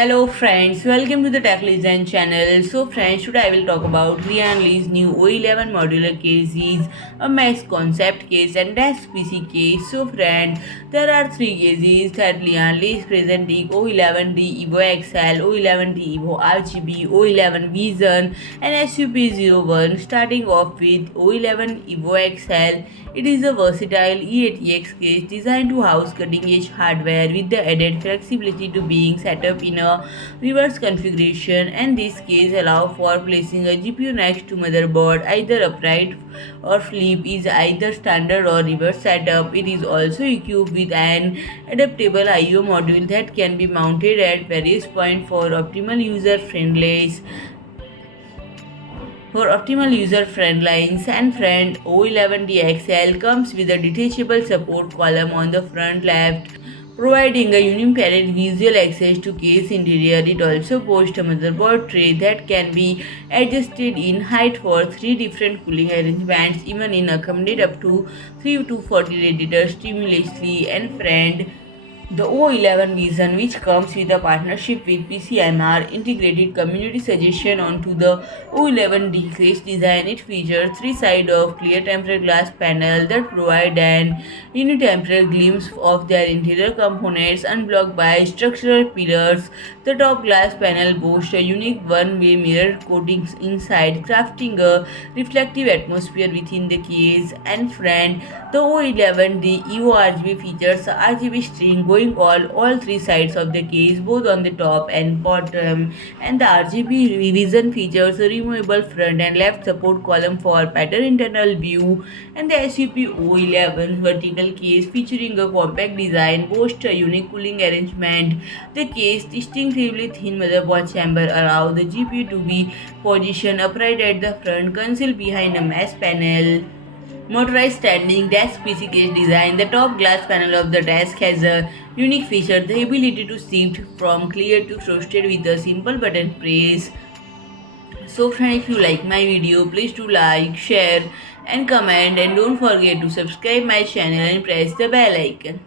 Hello friends, welcome to the Tech Design channel. So friends, today I will talk about Lian Li's new O11 modular cases, a mesh concept case and desk PC case. So friend, there are three cases that Lian Li is presenting: O11D EVO XL, O11D EVO RGB, O11 Vision and SUP01. Starting off with O11 EVO XL, it is a versatile e-ATX case designed to house cutting-edge hardware with the added flexibility to being set up in a reverse configuration, and this case allows for placing a GPU next to motherboard either upright or flip is either standard or reverse setup. It is also equipped with an adaptable I/O module that can be mounted at various points for optimal user friendliness. And friend, O11D XL comes with a detachable support column on the front left, providing a unimpeded visual access to case interior. It also boasts a motherboard tray that can be adjusted in height for three different cooling arrangements, even in accommodate up to 3 to 40 radiators seamlessly. And friend, the O11 Vision, which comes with a partnership with PCMR, integrated community suggestion onto the O11D case design. It features three sides of clear tempered glass panel that provide an unitempered glimpse of their interior components, unblocked by structural pillars. The top glass panel boasts a unique one-way mirror coating inside, crafting a reflective atmosphere within the case. And friend, the O11D EVO RGB features a RGB string going all three sides of the case, both on the top and bottom. And the RGB revision features a removable front and left support column for better internal view. And the SUP O11 vertical case, featuring a compact design, boasts a unique cooling arrangement. The case distinctively thin motherboard chamber allow the GPU to be positioned upright at the front console behind a mesh panel. Motorized standing desk PC case design. The top glass panel of the desk has a unique feature, the ability to shift from clear to frosted with a simple button press. So friends, if you like my video, please do like, share and comment, and don't forget to subscribe my channel and press the bell icon.